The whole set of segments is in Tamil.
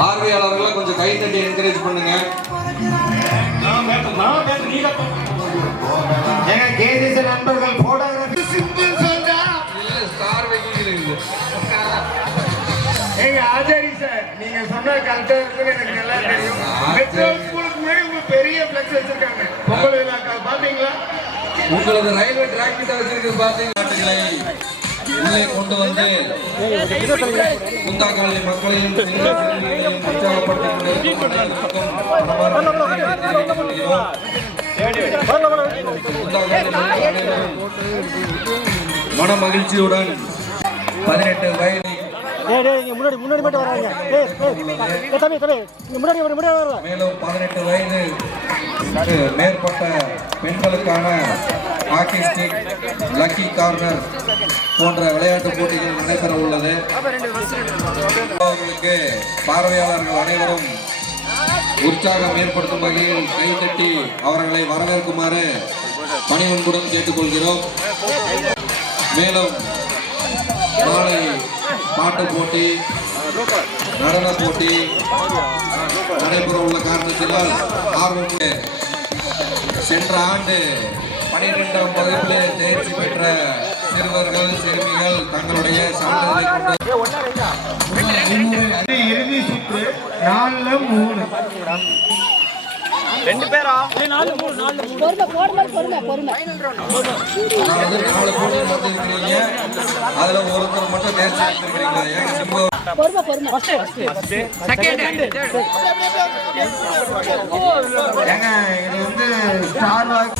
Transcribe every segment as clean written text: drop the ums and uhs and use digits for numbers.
பார்வையாளர்களை கொஞ்சம் கை தட்டி என்கரேஜ் பண்ணுங்க. நண்பர்கள் போட்டோகிராஃபி ஸ்டார் வைக்கிறீங்க. ஆச்சாரி சார், நீங்க சொன்ன கரெக்டா இருக்குன்னு எனக்கு நல்லா தெரியும். மெட்ரோல் ஸ்கூலுக்கு முன்னாடி உங்களுக்கு பெரிய பிளக்ஸ் வச்சிருக்காங்க. பொங்கல் விழாக்கா பாத்தீங்களா? உங்களது ரயில்வே டிராக் கிட்ட வச்சிருக்கிறது பாத்தீங்களா? உள்ளே கொண்டு வந்து குந்தாக்காலை மக்களையும் உற்சாகப்படுத்திக் மன மகிழ்ச்சியுடன் 18 வயது முன்னாடி மட்டும் வராங்க. மேலும் 18 வயது மேற்பட்ட பெண்களுக்கான ஹாக்கி ஸ்டிக், லக்கி கார்னர் போன்ற விளையாட்டு போட்டிகள் நடைபெற உள்ளது. அவர்களுக்கு பார்வையாளர்கள் அனைவரும் உற்சாகம் ஏற்படுத்தும் வகையில் கைதட்டி அவர்களை வரவேற்குமாறு பணிவன்புடன் கேட்டுக்கொள்கிறோம். மேலும் நாளை பாட்டு போட்டி, நடன போட்டி நடைபெற உள்ள காரணத்தினால் ஆர்வம் சென்ற ஆண்டு 12ஆம் வகுப்பில் தேர்ச்சி பெற்ற சிறுவர்கள் சிறுமிகள் தங்களுடைய சான்றிதழை கொண்டு இறுதி சுற்று 4-3 2 பேரா 4-3 பொறுமை. அதாவது 4 போட்டி நடத்திருக்கிறீங்க. அதுல ஒருத்தர் மட்டும் தேர்ச்சி பெற்றிருக்கிறீங்க. ஏங்க இது வந்து ஸ்டார் வாக்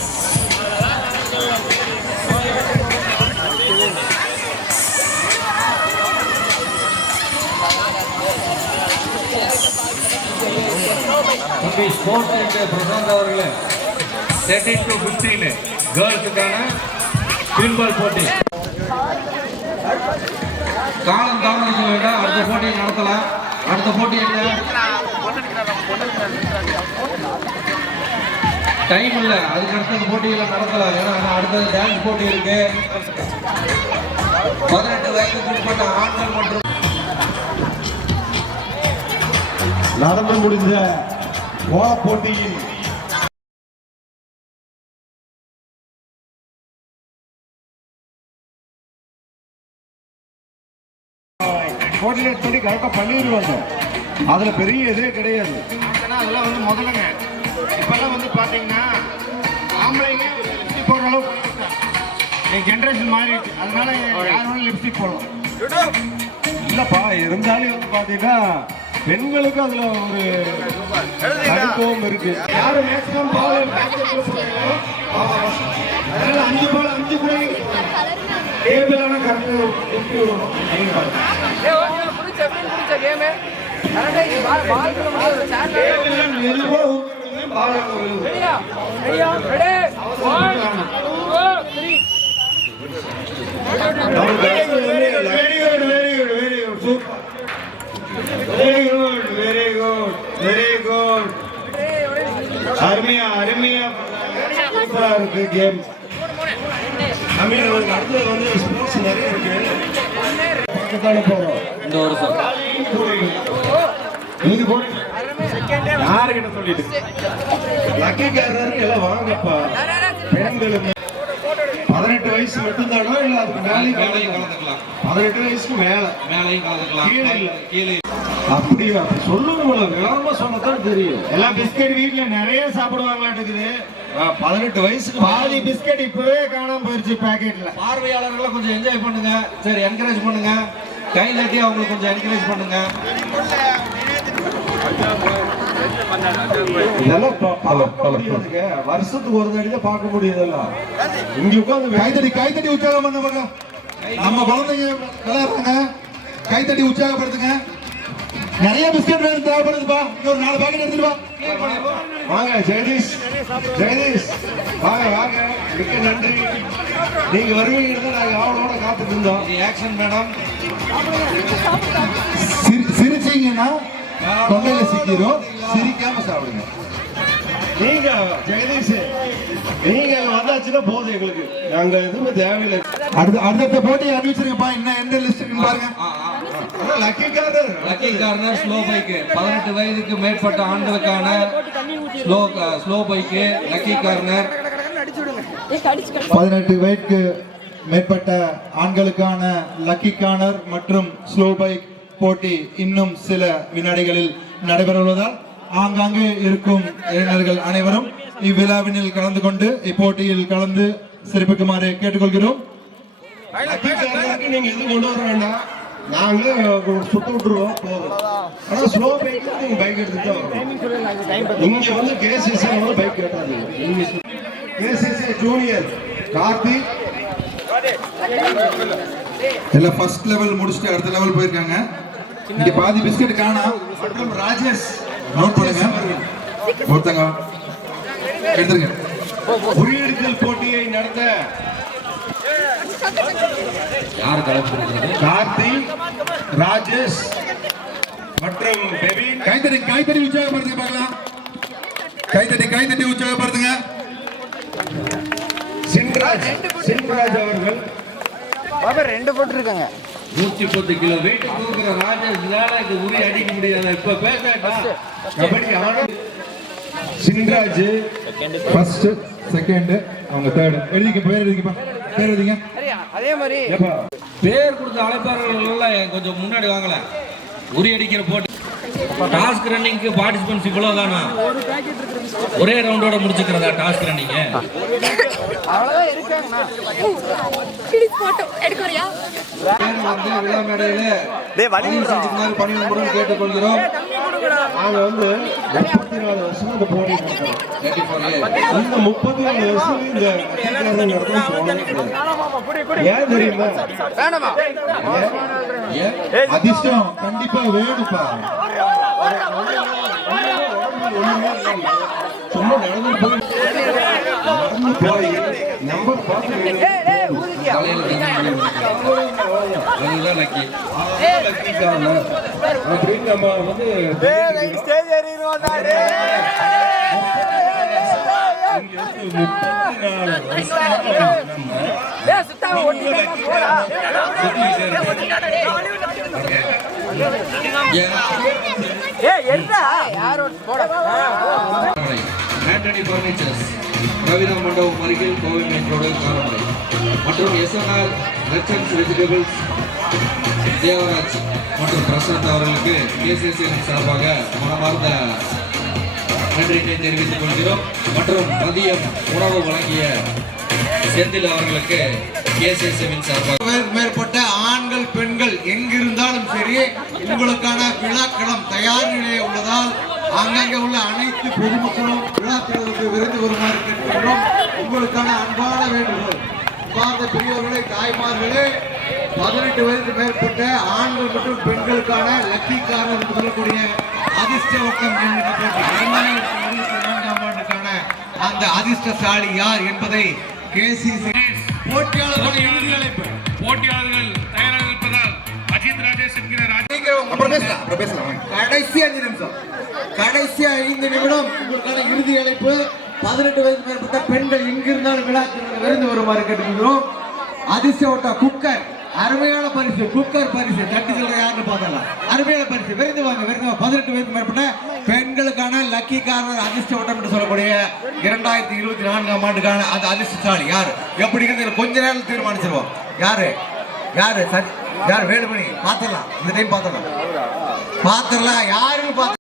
ஸ்போர்ட்ஸ் பிரசாந்த் அவர்களே, 13 to 15 கேர்ள்ஸுக்கான பின்பால் போட்டி. காலம் தாமதிக்க வேண்டாம், அடுத்த போட்டியை நடத்தலாம். அடுத்த போட்டி என்ன? டைம் இல்லை, அதுக்கு அடுத்த போட்டிகளை நடத்தலாம். ஏன்னா அடுத்தது டான்ஸ் போட்டி இருக்கு. 18 வயதுக்கு உட்பட்ட ஆண்கள் மற்றும் நடந்து முடிந்த கோல போட்டியில் கோஆர்டினேட் பண்ணி கரெக்டாக பண்ணிடுவாங்க. அதில் பெரிய இதே கிடையாது. அதெல்லாம் வந்து முதலுங்க. இப்பெல்லாம் வந்து பார்த்தீங்கன்னா ஆம்பளைங்க லிப்ஸ்டிக் போடுற அளவுக்கு ஜென்ரேஷன் மாறிடுச்சு. அதனால யாரும் லிப்ஸ்டிக் போடலாம் இல்லைப்பா. இருந்தாலும் வந்து பார்த்தீங்கன்னா பெண்களுக்கு அதில் ஒரு அனுபவம் இருக்கு. யாரும் மேக்ஸிமம் பால் 5 பால் 5 கூட டேபிளான கரெக்டாக அருமையா சூப்பரா இருக்கு கேம். அடுத்தது வந்து ஸ்போர்ட்ஸ் நிறைய இருக்கு. பக்கத்தால போறோம் இந்த வருஷம் நீங்க போய் யாருக்கிட்ட சொல்லிட்டு லக்கிக்காரருக்கு எல்லாம் வாங்கப்பா. பெண்களுக்கு 18 வயசு மட்டும்தானா இல்ல அதுக்கு மேலேயும் கலந்துக்கலாம்? 18 வயசுக்கு மேலையும் கலந்துக்கலாம். கீழே இல்ல. கீழே அப்படியா? சொல்லுங்க போல விவரமா சொன்னதான் தெரியும். எல்லாம் பிஸ்கட் வீட்டுல நிறைய சாப்பிடுவாங்களாட்டுக்குது. 18 வயசுக்கு பாதி பிஸ்கட் இப்பவே காணாம போயிருச்சு பாக்கெட்ல. பார்வையாளர்களை கொஞ்சம் என்ஜாய் பண்ணுங்க. சரி, என்கரேஜ் பண்ணுங்க. கை தட்டி அவங்களுக்கு கொஞ்சம் என்கரேஜ் பண்ணுங்க. இதெல்லாம் வருஷத்துக்கு ஒரு தடவை தான் பார்க்க முடியுதெல்லாம். இங்க உட்காந்து கைத்தட்டி உற்சாகம் பண்ண நம்ம குழந்தைங்க விளையாடுறாங்க. கைத்தட்டி உற்சாகப்படுத்துங்க. நிறைய பிஸ்கட் வேணும், தேவைப்படுதுப்பா. ஒரு 4 பாக்கெட் எடுத்துட்டு வாங்க. ஜெகதீஷ் வாங்க. மிக்க நன்றி. நீங்க வருவீங்க, நாங்க அவளோட காத்துட்டு இருந்தோம். Action madam. சிரிச்சீங்கன்னா தொண்டையில சிக்கிரும். சிரிக்காம சாப்பிடுங்க. நீங்க ஜெகதீஷ் நீங்க வந்தாச்சுன்னா போதும் எங்களுக்கு. நாங்க எதுவுமே தேவையில்லை. அடுத்த போட்டி அறிவிச்சிருங்கப்பா. இன்னும் எந்த லிஸ்ட் பாருங்க. லக்கி கார்னர் ஸ்லோ பைக் 18 வயதுக்கு மேற்பட்ட ஆண்களுக்கான ஸ்லோ பைக் லக்கி கார்னர். 18 வயதுக்கு மேற்பட்ட ஆண்களுக்கான லக்கி கார்னர் மற்றும் ஸ்லோ பைக் போட்டி இன்னும் சில வினாடிகளில் நடைபெறுவதால் ஆங்காங்கே இருக்கும் இளைஞர்கள் அனைவரும் இவ்விழாவினில் கலந்து கொண்டு இப்போட்டியில் கலந்து சிறப்பிக்குமாறு கேட்டுக்கொள்கிறோம். நீங்க எதுவும் கொண்டு வர வேண்டாம், நாங்களே சுத்த விட்டுருவோம் போதும். ஆனா ஸ்லோ பைக் நீங்க பைக் எடுத்துட்டு வரணும். இங்க வந்து கேசிஎஸ் பைக் கேட்டாங்க. கேசிஎஸ் ஜூனியர் கார்த்திக் எல்லாம் ஃபர்ஸ்ட் லெவல் முடிச்சுட்டு அடுத்த லெவல் போயிருக்காங்க. இங்க பாதி பிஸ்கட் காணோம். மற்றும் ராஜேஷ் நோட் பண்ணுங்க. ஒருத்தங்க எடுத்துருங்க. உரியடித்தல் போட்டியை நடத்த யார் கலந்து கார்த்திக் ராஜேஷ் மற்றும் பெபி கைத்தடி உற்சாகப்படுத்துங்க பார்க்கலாம். கைத்தடி உற்சாகப்படுத்துங்க. சின்ராஜ் அவர்கள் 2 போட்டுருக்காங்க. 110 கிலோ வெயிட் தூக்குற ராஜேஷ்னால இது உரி அடிக்க முடியாது. இப்ப பேசாட்டா கபடி ஆனந்த் சின்ராஜ் ஃபர்ஸ்ட் செகண்ட் அவங்க தேர்ட். எழுதிக்க பேர் எழுதிக்கப்பா. பேர் எழுதிங்க. அதே மாதிரி பேர் கொடுத்த அழைப்பாளர்கள் கொஞ்சம் முன்னாடி வாங்கல. உரி அடிக்கிற போட்டி டாஸ்க் ரன்னிங்க்கு பார்ட்டிசிபென்ட்ஸ் இவ்வளவுதானா? ஒரே ரவுண்டோட முடிச்சுக்கிறதா டாஸ்க் ரன்னிங்? அவ்வளவுதான் இருக்காங்கண்ணா. விழா மேடையில பணியுடன் கேட்டுக்கொள்கிறோம். நாங்க வந்து 34 வருஷம் இந்த போட்டி இந்த 34 வருஷம் இந்த ஏன் தெரியுமா? அதிர்ஷ்டம் கண்டிப்பா வேணுப்பா. சும்மா நடந்து போய் நம்பர் அப்படின்னு நம்ம வந்து ஆண்டனி பர்னிச்சர்ஸ் ரவிதா மண்டபம் அருகில் கோவை மெயின் ரோடு காரமடை மற்றும் எஸ்என்ஆர் மெர்ச்சன்ட்ஸ் வெஜிடபிள்ஸ் தேவராஜ் மற்றும் பிரசாந்த் அவர்களுக்கு கேசிஎஸ்என் சார்பாக மனமார்ந்த நன்றியை தெரிவித்துக் கொள்கிறோம். மற்றும் மதியம் உணவு வழங்கிய செந்தில் அவர்களுக்கு கேசிஎஸ்என் சார்பாக மேற்பட்ட ஆண்கள் பெண்கள் எங்கிருந்தாலும் சரி உங்களுக்கான விழாக்களம் தயார் நிலையில் உள்ளதால் அங்கங்கே உள்ள அனைத்து பொதுமக்களும் விழாக்களுக்கு விரைந்து வருமாறு கேட்கிறோம். உங்களுக்கான அன்பான வேண்டுகோள். பார்த்த பெரியவர்களே, தாய்மார்களே, 18 வயதுக்கு மேற்பட்ட ஆண்கள் மற்றும் பெண்களுக்கான லக்கி கார்னர் என்று சொல்லக்கூடிய அதிர்ஷ்ட வட்டம் என்கிற போட்டி 2024ஆம் ஆண்டுக்கான அந்த அதிர்ஷ்டசாலி யார் என்பதை கேசிசி போட்டியாளர்கள் இறுதி அழைப்பு. போட்டியாளர்கள் தயாராக இருப்பதால் அஜித் ராஜேஷ் என்கிற கடைசி 5 நிமிஷம், கடைசி 5 நிமிடம் உங்களுக்கான இறுதி அழைப்பு. 18 வயதுக்கு மேற்பட்ட பெண்கள் எங்கிருந்தாலும் விழாக்களுக்கு விரைந்து வருமாறு கேட்டுக்கிறோம். அதிர்ஷ்ட ஓட்ட குக்கர், அருமையான பரிசு, குக்கர் பரிசு. தட்டி சொல்ற யாருன்னு பார்த்தலாம். அருமையான பரிசு, விரைந்து வாங்க, விரைந்து வாங்க. 18 வயதுக்கு மேற்பட்ட பெண்களுக்கான லக்கி கார்னர் அதிர்ஷ்ட ஓட்டம் என்று சொல்லக்கூடிய 2024ஆம் ஆண்டுக்கான அந்த அதிர்ஷ்டசாலி யார் எப்படிங்கிறது கொஞ்ச நேரம் தீர்மானிச்சிருவோம். யாரு யாரு சரி யார் வேலுமணி பாத்திரலாம். இந்த டைம் பாத்திரலாம் யாருன்னு பார்த்து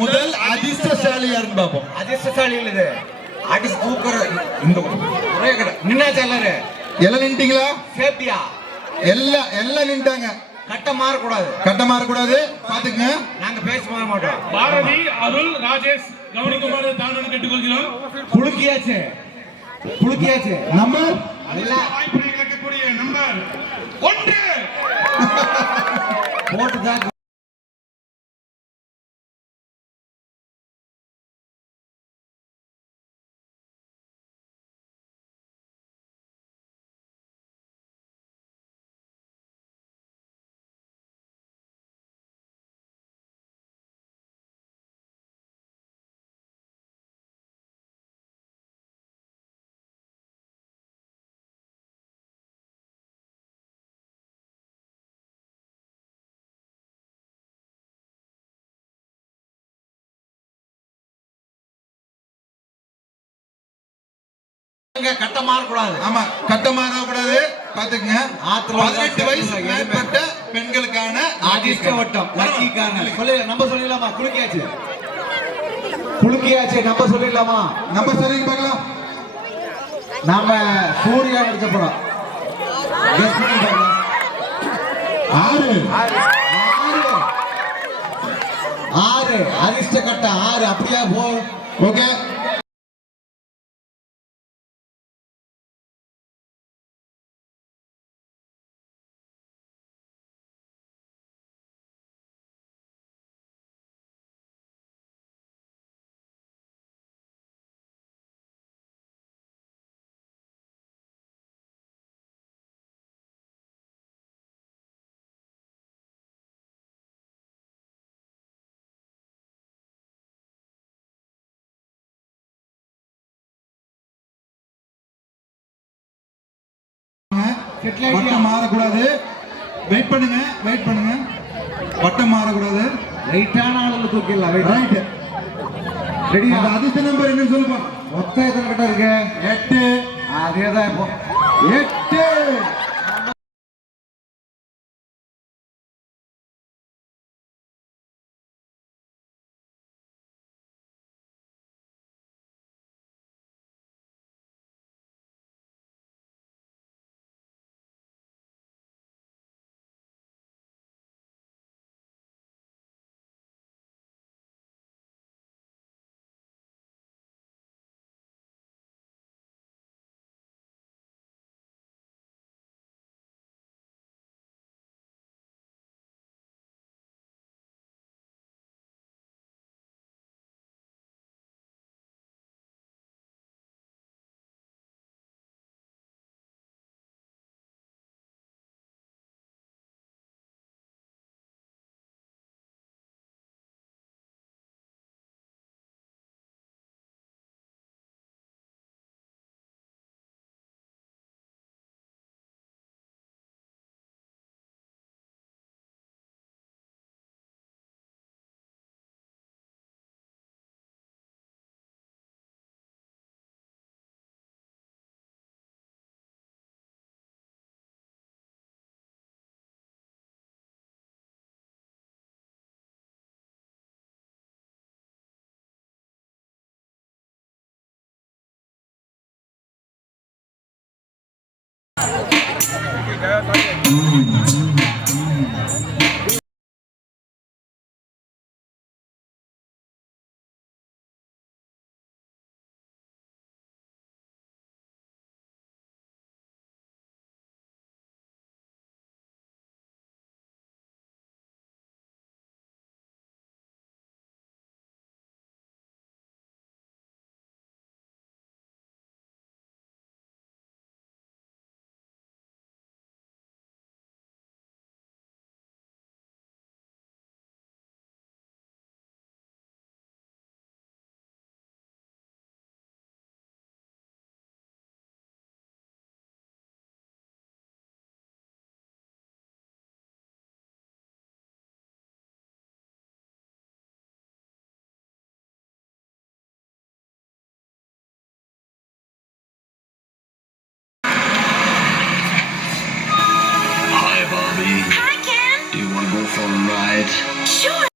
முதல் அதிர்ஷ்டசாலி யாருன்னு பாப்போம். அதிர்ஷ்டசாலி இது அடிச்சு தூக்குற இந்த ஒரே கடை நின்னாச்சு எல்லாரும் எல்லாம் நின்ட்டீங்களா? சேஃப்டியா எல்லாம் நின்ட்டாங்க. கட்ட மாறக்கூடாது. பாத்துங்க. நாங்க பேசி மாற மாட்டோம். பாரதி அருள் ராஜேஷ் கவனிக்குமாறு தானும் கேட்டுக்கொள்கிறோம். புளுக்கியாச்சு நம்பர் வாய்ப்பினை இழக்கக்கூடிய நம்பர் 1 போட்டுதான் கட்ட மாறக்கூடாது. ஆமா, கட்ட மாறக்கூடாது. பாத்துக்கங்க. 18 வயசு மேற்பட்ட பெண்களுக்கான அதிர்ஷ்ட வட்டம் லக்கிக்கான நம்ம சொல்லிடலாமா? குலுக்கியாச்சு நம்ம சொல்லிடலாமா? நம்பர் சொல்லிங்க பார்க்கலாம். நாம சூர்யா நடிச்ச படம் கெஸ் பண்ணி பார்க்கலாம். 6 அதிர்ஷ்ட கட்ட 6 அப்படியே போ. ஓகே. வட்டம் மாறக்கூடாது. வெயிட் பண்ணுங்க. வட்டம் மாறக்கூடாது. ரைட்டான ஆளுங்க தூக்கிடலாம். ரைட். ரெடி. அந்த அதிர்ஷ்ட நம்பர் என்னன்னு சொல்லுப்பா. மொத்தம் எத்தனை கட்ட இருக்கு? 8. அதேதான் இப்போ 8. Hi, Ken. Do you want to go for a ride? Sure.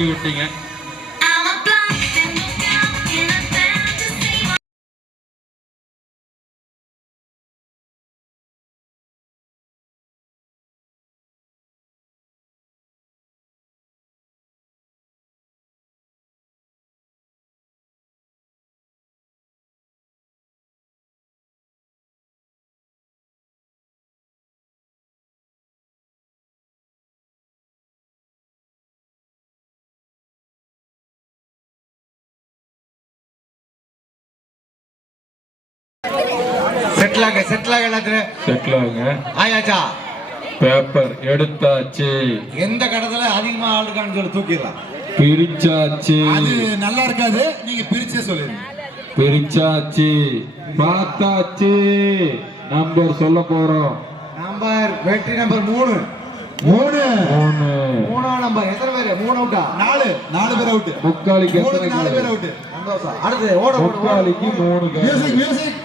விட்டீங்க. செட்டில் ஆக எல்லாத்துலயும் செட்டில் ஆகுங்க. ஆயாச்சா? பேப்பர் எடுத்தாச்சு. எந்த கடத்துல அதிகமா ஆள் இருக்கான்னு சொல்லி தூக்கிடலாம். பிரிச்சாச்சு. அது நல்லா இருக்காது, நீங்க பிரிச்சே சொல்லிருங்க. பிரிச்சாச்சு, பார்த்தாச்சு. நம்பர் சொல்ல போறோம். நம்பர் வெற்றி நம்பர் 3. 3ஆம் நம்பர். எத்தனை பேர்? 3 அவுட்டா? 4 பேர் அவுட். முக்காலிக்கு 4 பேர் அவுட். சந்தோஷம். அடுத்து ஓட முக்காலிக்கு 3 பேர். மியூசிக்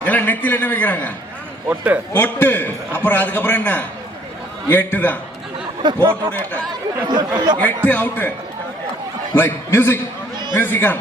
எல்லாம் நெத்தியில என்ன வைக்கிறாங்க? ஒட்டு. அப்புறம் அதுக்கப்புறம் என்ன? 8 தான். போட்டோட 8 அவுட். ரைட். மியூசிக்கா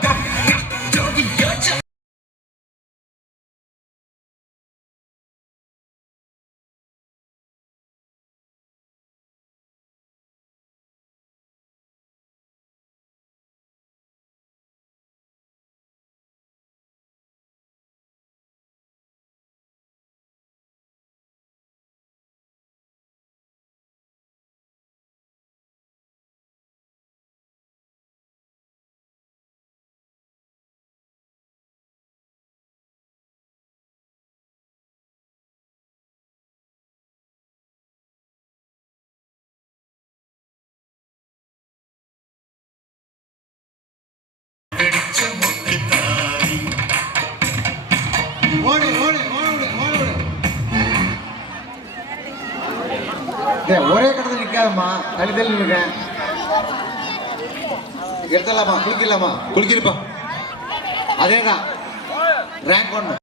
ஓடு. ஒரே கடத்துல நிக்காதம்மா, தள்ளி நிற்கிறேன். எடுத்துடலாமா? குளிக்கிறப்பா. அதேதான் ரேங்க் 1.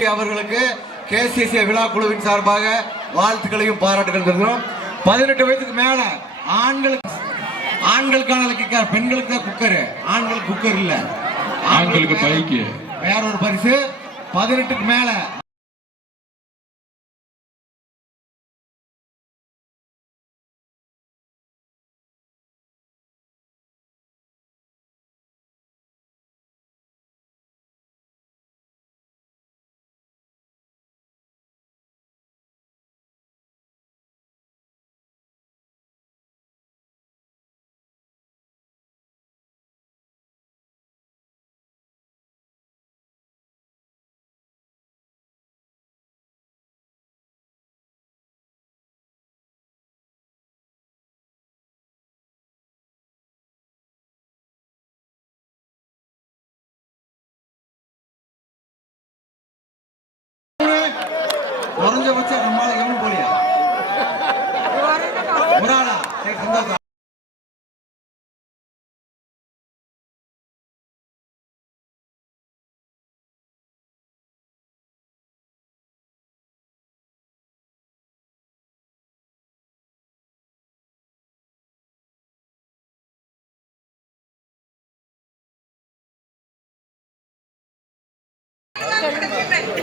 அவர்களுக்கு கேசிசி விழா குழுவின் சார்பாக வாழ்த்துக்களையும் பாராட்டுகள் தருகிறோம். 18 வயதுக்கு மேல ஆண்களுக்கான கிக்கர், பெண்களுக்கு தான் குக்கர். ஆண்களுக்கு குக்கர் இல்ல, ஆண்களுக்கு பைக்கு. வேற ஒரு பரிசு. 18க்கு மேல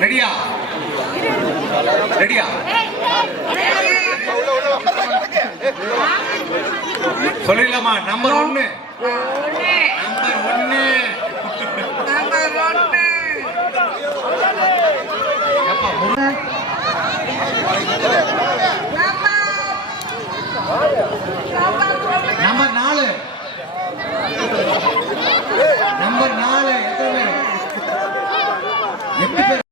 ரெடியா ரெடியா சொல்லிடலாமா? நம்பர் 1 நம்பர் 4 நம்பர் 4 எத்தனை பேர்? 8 பேர்.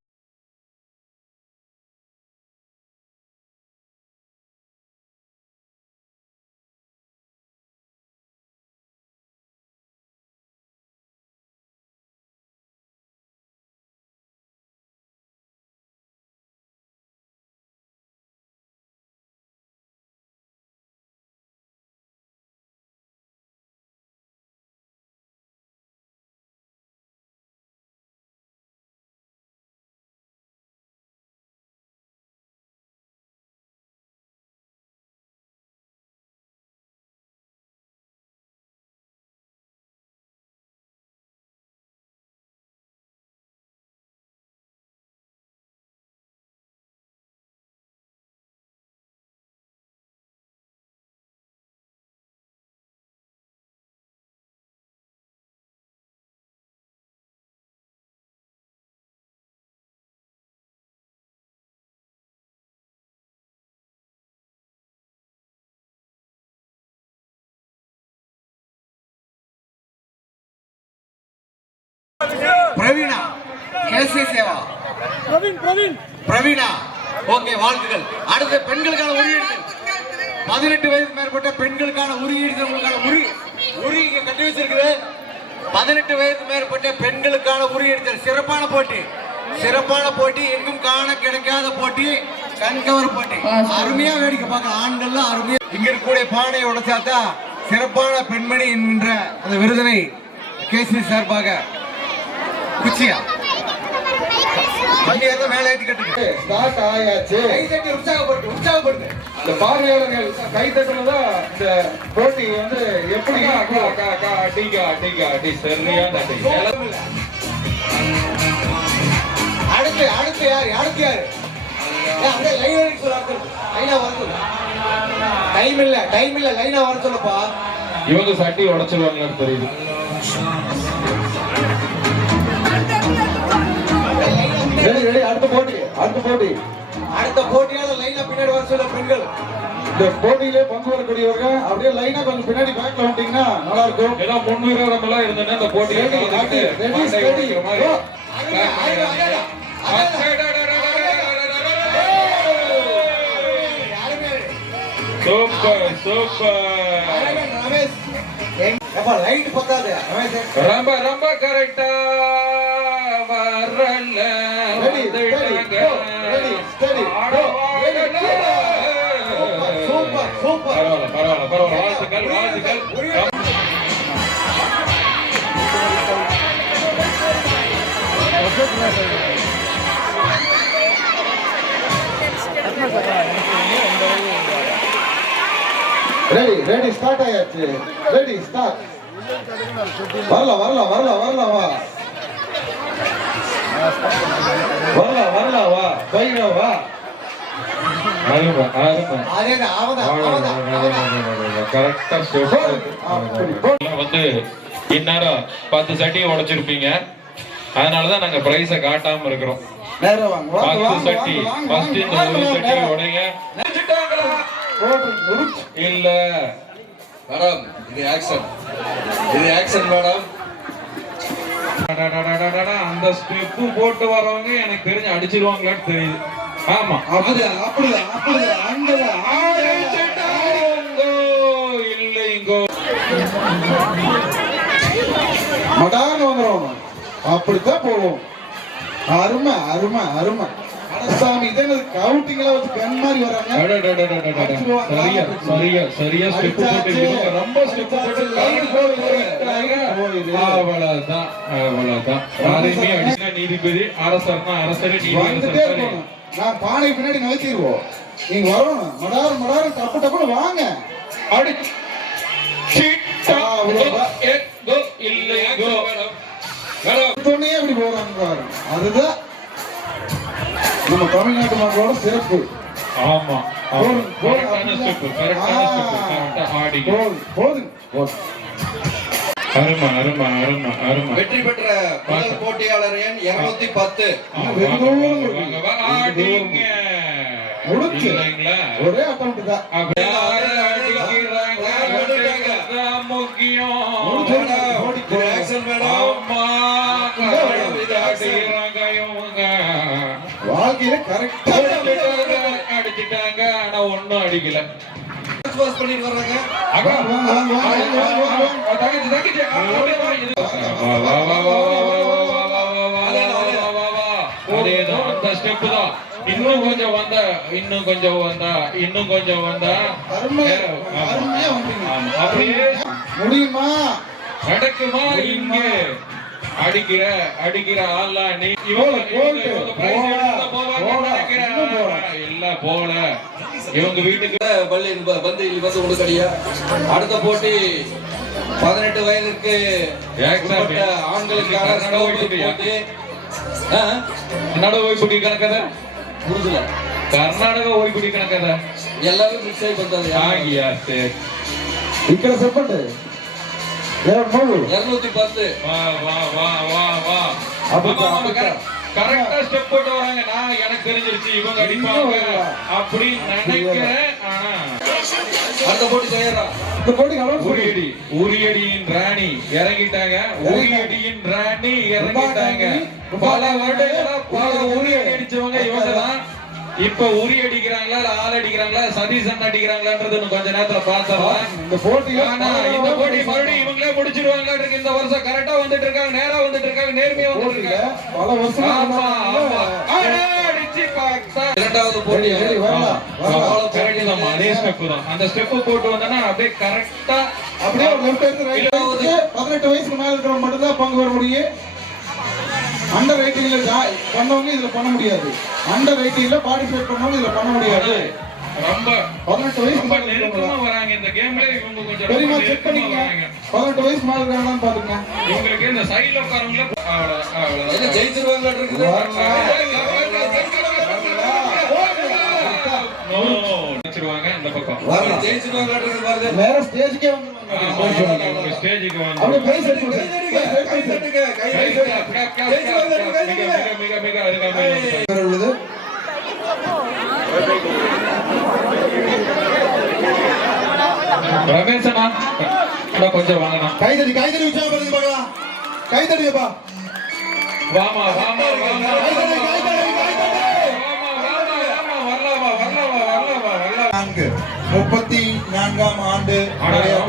பிரவீனா கேசி சேவா பிரவீனா ஓகே, வாழ்த்துக்கள். அடுத்து பெண்களுக்கான உரியீடுதல் 18 வயது மேற்பட்ட பெண்களுக்கான உரியீடுதல். உங்களுக்கான உரி இங்க கட்டி வச்சிருக்குது. 18 வயது மேற்பட்ட பெண்களுக்கான உரியீடுதல். சிறப்பான போட்டி, எங்கும் காண கிடைக்காத போட்டி, கண்கவர் போட்டி. அருமையா வேடிக்கை பார்க்க ஆண்கள்லாம் அருமையா. இங்க இருக்கக்கூடிய பானையை உடைச்சாத்தா சிறப்பான பெண்மணி என்கின்ற அந்த விருதினை கேசி சார்பாக குச்சியா மேல ஏற்றி கட்டு ஸ்டார்ட் ஆயாச்சு. கை தட்டி உற்சாகப்படுத்து. அந்த பார்வையாளர்கள் கை தட்டுறதா இந்த போட்டி வந்து எப்படி அடுத்து யாரு டைம் இல்ல லைனா வர சொல்லுப்பா. இவங்க சட்டி உடைச்சிருவாங்கன்னு தெரியுது. அடுத்த போட்டியால லைனா பின்னாடி வர சொல்ல பெண்கள். இந்த போட்டியிலே பங்கு வரக்கூடியவர்கள் அப்படியே லைனா கொஞ்சம் பின்னாடி பேக்ல வந்துட்டீங்கன்னா நல்லா இருக்கும். ஏன்னா முன்னுரிமை எல்லாம் இருந்ததுன்னா இந்த போட்டியை சூப்பர் லைட் பத்தாது. ரொம்ப கரெக்டா வரல. பரவாயில்ல. வாழ்த்துக்கள். ரெடி ஸ்டார்ட் ஆயாச்சு. Ready start. வரலாம் வா. வரலாம் வா. பைரவ வா. வந்து இந்நேரம் 10 சட்டியை உடைச்சிருப்பீங்க. அதனாலதான் நாங்க பிரைஸ காட்டாம இருக்கிறோம். 10 சட்டி ஃபர்ஸ்ட் இந்த ஒரு சட்டி உடைங்க. இல்ல மேடம், இது ஆக்சன் மேடம். அந்த ஸ்டெப் போட்டு வரவங்க எனக்கு தெரிஞ்சு அடிச்சிருவாங்களான்னு தெரியுது. ஆமா, இல்லைங்கோ மடான்னு வந்துடும். அப்படித்தான் போவோம். அருமை. சாமி இதே கவுண்டிங்ல வச்சு பெண் மாதிரி வராங்க. சரியா ஸ்டெப் போட்டு ரொம்ப ஸ்டெப் போட்டு அவ்வளவுதான். நீதிபதி அரசர்னா அரசரே நீதிபதி. நான் பானை பின்னாடி நகர்த்திடுவோம். நீங்க வரணும். மடாரு டப்புன்னு வாங்க. இல்லைங்கோ எப்படி போறாங்க. அதுதான் நம்ம தமிழ்நாட்டு மக்களோட சிறப்பு. ஆமா கரெக்டான ஸ்டெப் கரெக்டா ஆடிங்க. போதும். அருமை அருமை அருமை அருமை. வெற்றி பெற்ற முதல் போட்டியாளர் எண் 210. ஆடிங்க முடிச்சு இல்லைங்களா? ஒரே அக்கௌண்ட் தான். அப்படியே முக்கியம். வாழ்க்கையில கரெக்டா அடிச்சுட்டாங்க. ஆனா ஒண்ணும் அடிக்கல. பண்ணிட்டு வர்றாங்க. அதேதான் அந்த ஸ்டெப் தான். இன்னும் கொஞ்சம் வந்தா அப்படியே முடியுமா? நடக்குமா? இங்க அடிக்கிற ஆள்ல நீ இல்ல போல இவங்க வீட்டுக்கு அடுத்த போட்டி 18 வயதிற்கு ஆண்களுக்கான கர்நாடக ஓய்வுக்குடி கணக்கத புரிஞ்சுல கர்நாடக ஓய்வுக்குடி கணக்கத எல்லாரும் மிக்ஸ் ஆகி வந்தது. ஆகியா சரி ఇక్కడ చెప్పండి 210. கரெக்டா ஸ்டெப் போட்டு வராங்க. நான் எனக்கு தெரிஞ்சிருச்சு இவங்க அடிப்பாங்க அப்படின்னு நினைக்கிறேன். ஆனா அடுத்த போட்டி தயாரா? இந்த போட்டி உரியடியின் ராணி இறங்கிட்டாங்க. உரியடியின் ராணி இறங்கிட்டாங்க. பல வருடங்களா பல உரியடி அடிச்சவங்க இவங்க தான். இப்ப உரி அடிக்கிறாங்களா இல்ல ஆள் அடிக்கிறாங்களா சதீசன் அடிக்கிறாங்களான்றது கொஞ்ச நேரத்துல பார்த்தோம். இந்த போட்டி மறுபடியும் இவங்களே முடிச்சிருவாங்களா இருக்கு. இந்த வருஷம் கரெக்டா வந்துட்டு இருக்காங்க, நேரா வந்துட்டு இருக்காங்க, நேர்மையா வந்துட்டு இருக்காங்க. பல வருஷம் இரண்டாவது போட்டி அதே ஸ்டெப் தான். அந்த ஸ்டெப் போட்டு வந்தா அப்படியே கரெக்டா அப்படியே 18 வயசுக்கு மேல இருக்கிறவங்க மட்டும் தான் பங்கு வர முடியும். அண்டர் 18ல பண்ணவங்க இதுல பண்ண முடியாது. அண்டர் 18ல பார்ட்டிசிபேட் பண்ணவங்க இதுல பண்ண முடியாது. ரொம்ப 18 வயசுக்கு நெருக்கமா வராங்க இந்த கேம்ல. இவங்க கொஞ்சம் பெரியமா செக் பண்ணீங்க. 18 வயசு மேல இருக்காங்கன்னு பாத்துங்க. இவங்களுக்கு இந்த சைடுல உட்காரவங்கள என்ன ஜெயிச்சிருவாங்களா இருக்குது. வச்சிருவாங்க இந்த பக்கம் ஜெயிச்சிருவாங்களா இருக்குது பாருங்க. வேற ஸ்டேஜ்க்கே வந்துருவாங்க. ஸ்டேஜுக்கு வந்து அப்படியே பிரைஸ் எடுத்து மிக மிக அருகாமையில் உள்ளது. ரமேஷனா கொஞ்சம் வாங்கண்ணா. கைதடி உற்சாகப்படுத்தி பார்க்கலாம். கைதடிப்பா. வாமா வாமா வாமா கைதடி 34ஆம் ஆண்டு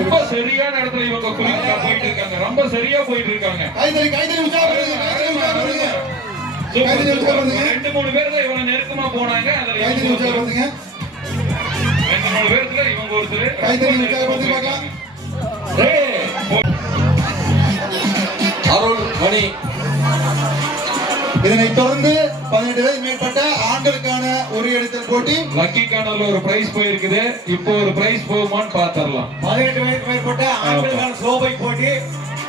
ரொம்ப சரியான இடத்துல இவங்க போயிட்டு இருக்காங்க. ரொம்ப சரியா போயிட்டு இருக்காங்க. கைதடி உற்சாகப்படுத்துங்க. 2-3 பேர் தான் இவங்க நெருக்கமா போனாங்க. அதுல 2-3 பேர்ல இவங்க ஒருத்தர் அருள் மணி. இதனைத் தொடர்ந்து 18 வயது மேற்பட்ட ஆண்களுக்கான ஒரு எடுத்தல் போட்டி லக்கி கார்னர்ல ஒரு பிரைஸ் போயிருக்குது. இப்போ ஒரு பிரைஸ் போகுமான்னு பாத்துறலாம். 18 வயதுக்கு மேற்பட்ட ஆண்களுக்கான ஸ்லோபை போட்டி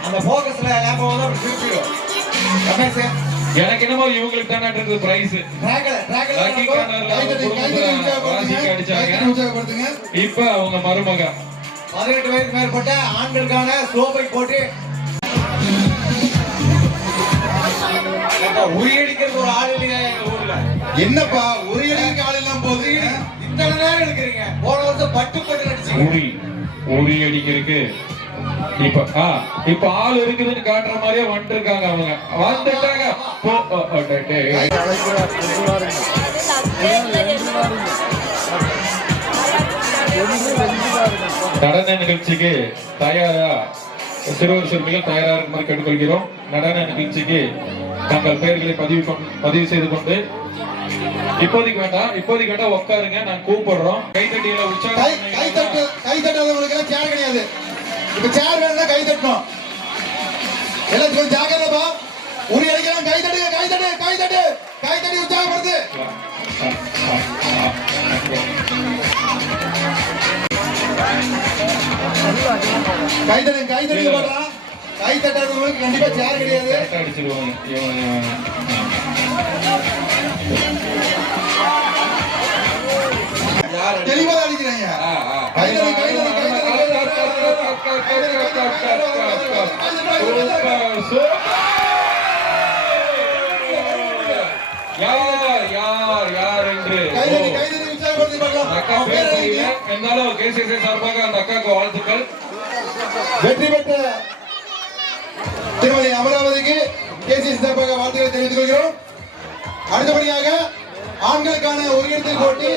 அந்த போக்கஸ்ல லேப் வந்து அப்படி திருப்பிடும். ரமேஷ் எனக்கு என்னமோ இவங்களுக்கு தானே இருக்குது பிரைஸ். லக்கி கார்னர்ல உற்சாகப்படுத்துங்க. இப்ப அவங்க மருமக 18 வயதுக்கு மேற்பட்ட ஆண்களுக்கான ஸ்லோபை போட்டி. உரியடிக்கிறது ஒரு ஆள் இல்லையா எங்க ஊர்ல? என்னப்பா உரியடிக்கு ஆள் எல்லாம் போகுது. இத்தனை நேரம் எடுக்கிறீங்க. போன வருஷம் பட்டு நடிச்சு உரி அடிக்கிறதுக்கு இப்ப ஆள் இருக்குதுன்னு காட்டுற மாதிரியே வந்துட்டு இருக்காங்க. அவங்க வந்துட்டாங்க. நடன நிகழ்ச்சிக்கு தயாரா சிறுவர் சிறுமிகள் தயாரா இருக்குமாறு கேட்டுக்கொள்கிறோம். நடன நிகழ்ச்சிக்கு தங்கள் பெயர்களை பதிவு செய்து கொண்டு இப்போதைக்கு வேண்டாம் உட்காருங்க. நான் கூப்பிடுறோம். கைத்தட்டியில உற்சாகம். கைத்தட்டவங்களுக்கு சேர் கிடையாது. இப்ப சேர் வேணும்னா கை தட்டணும். எல்லாத்துக்கும் ஜாக்கிரதைப்பா. உரி அடிக்கலாம். கைத்தட்டி உற்சாகப்படுத்து. கைத்தட்டி போடலாம். கை தட்டாதவங்களுக்கு கண்டிப்பா சேர் கிடையாது. அடிச்சிருவாங்க. தெளிவா அடிக்கிறாங்க. கைதடி கைதடி யார் என்று கைதடி கைதடி உற்சாகப்படுத்தி பார்க்கலாம். அக்கா பேர் தெரியல, இருந்தாலும் கேசிசி சார்பாக அந்த அக்காவுக்கு வாழ்த்துக்கள். வெற்றி பெற்ற திருமதி அமராவதிக்கு கேசிசி சார்பாக வாழ்த்துக்களை தெரிவித்துக் கொள்கிறோம். அடுத்தபடியாக ஆண்களுக்கான ஒரு இடத்தில் போட்டி